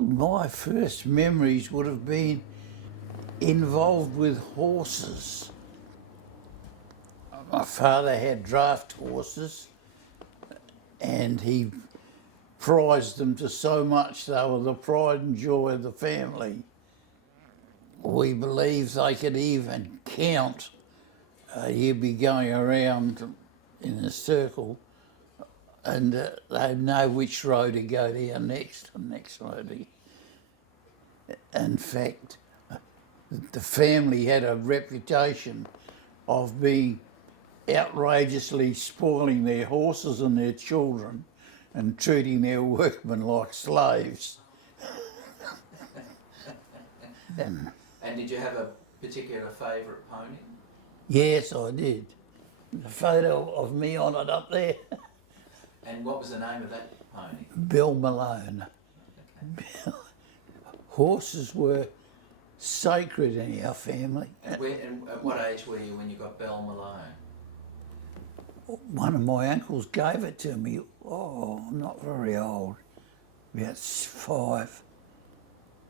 my first memories would have been involved with horses. My father had draft horses and he prized them to so much they were the pride and joy of the family. We believed they could even count. You'd be going around in a circle and they'd know which road to go down next and next road. In fact, the family had a reputation of being outrageously spoiling their horses and their children and treating their workmen like slaves. And did you have a particular favourite pony? Yes, I did. The photo of me on it up there. And what was the name of that pony? Bill Malone. Okay. Horses were sacred in our family. And at what age were you when you got Bell Malone? One of my uncles gave it to me. Oh, not very old, about 5.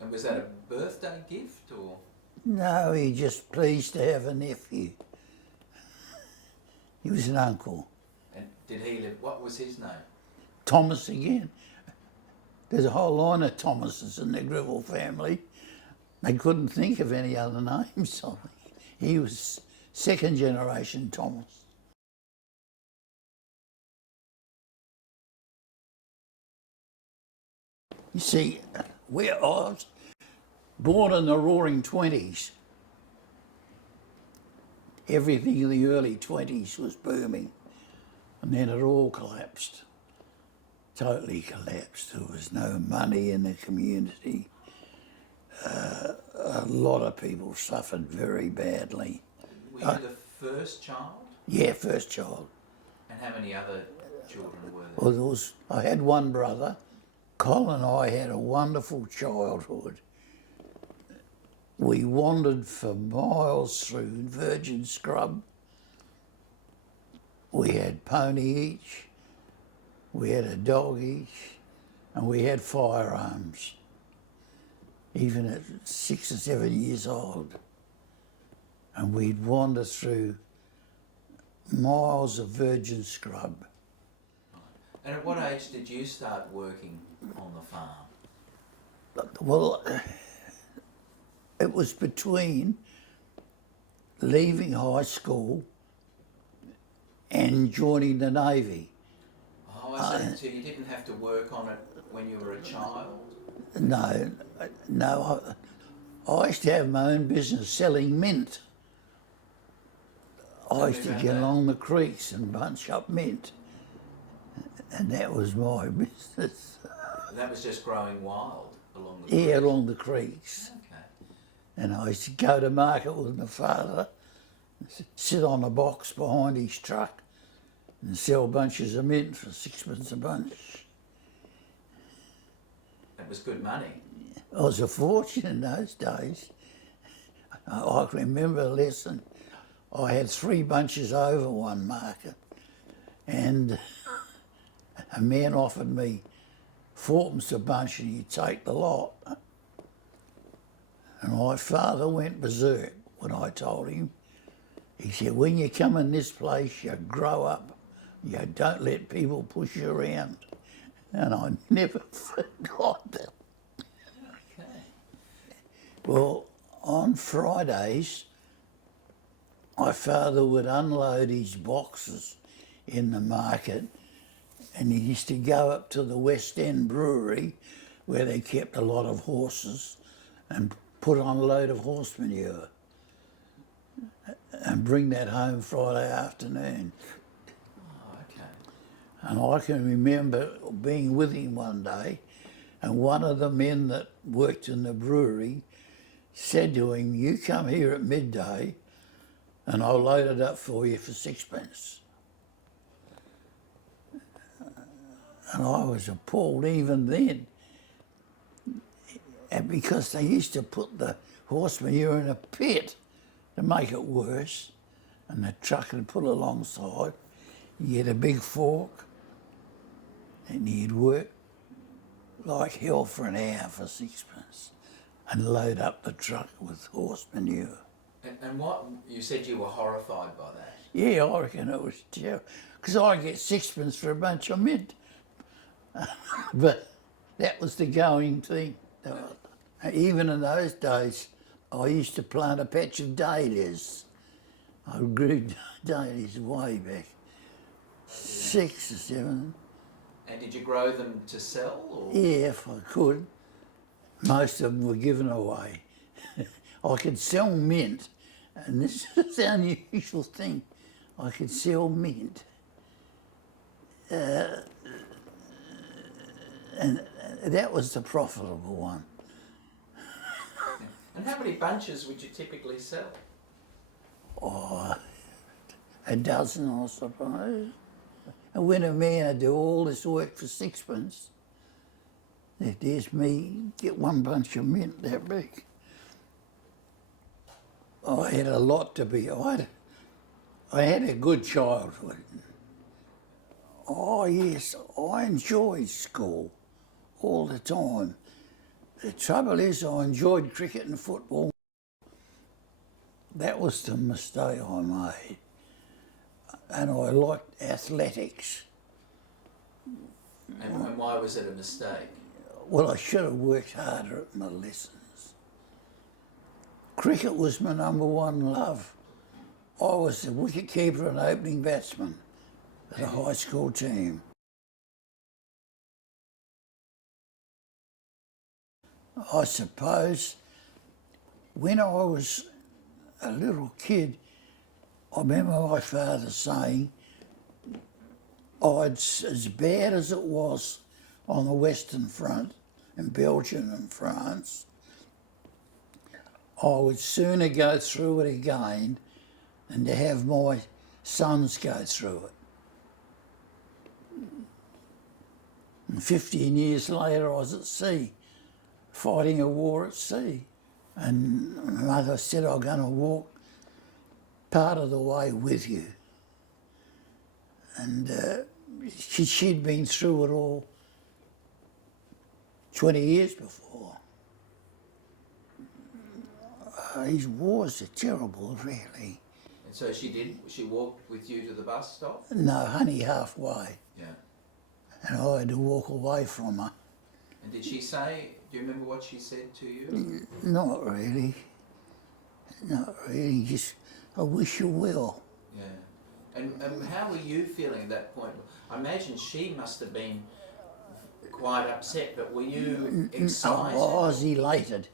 And was that a birthday gift or? No, he just pleased to have a nephew. He was an uncle. And did he live, what was his name? Thomas again. There's a whole line of Thomases in the Grivell family. They couldn't think of any other names. So he was second generation Thomas. You see, where I was born in the roaring 20s, everything in the early 20s was booming, and then it all collapsed, totally collapsed. There was no money in the community. A lot of people suffered very badly. Were you the first child? Yeah, first child. And how many other children were there? Well, I had one brother. Colin and I had a wonderful childhood. We wandered for miles through virgin scrub. We had pony each, we had a dog each, and we had firearms, even at 6 or 7 years old. And we'd wander through miles of virgin scrub. And at what age did you start working on the farm? Well, it was between leaving high school and joining the Navy. Oh, I see. So you didn't have to work on it when you were a child? No. I used to have my own business selling mint. I used to get along the creeks and bunch up mint. And that was my business. And that was just growing wild along the creeks? Yeah, along the creeks. Okay. And I used to go to market with my father, sit on a box behind his truck and sell bunches of mint for 6pence a bunch. That was good money. It was a fortune in those days. I can remember a lesson. I had 3 bunches over one market and a man offered me 4pence a bunch and he'd take the lot. And my father went berserk when I told him. He said, when you come in this place, you grow up. You don't let people push you around. And I never forgot that. Okay. Well, on Fridays, my father would unload his boxes in the market and he used to go up to the West End brewery where they kept a lot of horses and put on a load of horse manure and bring that home Friday afternoon. Oh, okay. And I can remember being with him one day and one of the men that worked in the brewery said to him, you come here at midday and I'll load it up for you for 6pence. And I was appalled even then. And because they used to put the horse manure in a pit to make it worse, and the truck would put alongside. You get a big fork, and you'd work like hell for an hour for sixpence and load up the truck with horse manure. And what, you said you were horrified by that? Yeah, I reckon it was terrible. Because I get sixpence for a bunch of mint. But that was the going thing. Even in those days, I used to plant a patch of dahlias. I grew dahlias way back, 6 or 7. And did you grow them to sell? Or? Yeah, if I could. Most of them were given away. I could sell mint, and this is the unusual thing. I could sell mint. And that was the profitable one. And how many bunches would you typically sell? Oh, a dozen, I suppose. And when a man would do all this work for sixpence, there's me, get one bunch of mint that big. I had a lot to be, I had a good childhood. Oh yes, I enjoyed school all the time. The trouble is I enjoyed cricket and football. That was the mistake I made. And I liked athletics. And why was it a mistake? Well, I should have worked harder at my lessons. Cricket was my number one love. I was the wicket keeper and opening batsman at a high school team. I suppose when I was a little kid, I remember my father saying, as bad as it was on the Western Front in Belgium and France, I would sooner go through it again than to have my sons go through it. And 15 years later I was at sea, fighting a war at sea. And my mother said, I'm going to walk part of the way with you. And she'd been through it all 20 years before. These wars are terrible, really. And so she walked with you to the bus stop? No, honey, halfway. Yeah. And I had to walk away from her. And did she say, do you remember what she said to you? Not really. Not really, just, I wish you well. Yeah. And how were you feeling at that point? I imagine she must have been quite upset, but were you excited? I was elated.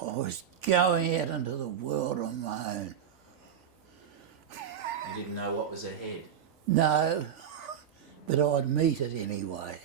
I was going out into the world on my own. You didn't know what was ahead? No, but I'd meet it anyway.